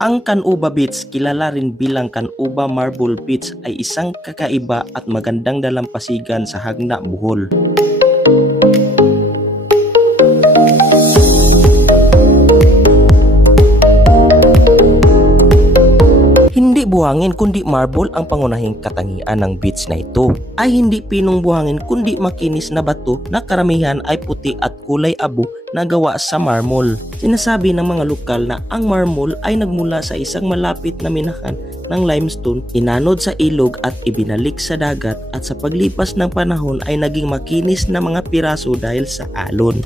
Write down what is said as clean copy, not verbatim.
Ang Canuba Beach, kilala rin bilang Canuba Marble Beach, ay isang kakaiba at magandang dalampasigan sa Hagna, Bohol. Hindi buhangin kundi marble ang pangunahing katangian ng beach na ito. Ay hindi pinong buhangin kundi makinis na bato na karamihan ay puti at kulay abo na gawa sa marmol. Sinasabi ng mga lokal na ang marmol ay nagmula sa isang malapit na minahan ng limestone, inanod sa ilog at ibinalik sa dagat, at sa paglipas ng panahon ay naging makinis na mga piraso dahil sa alon.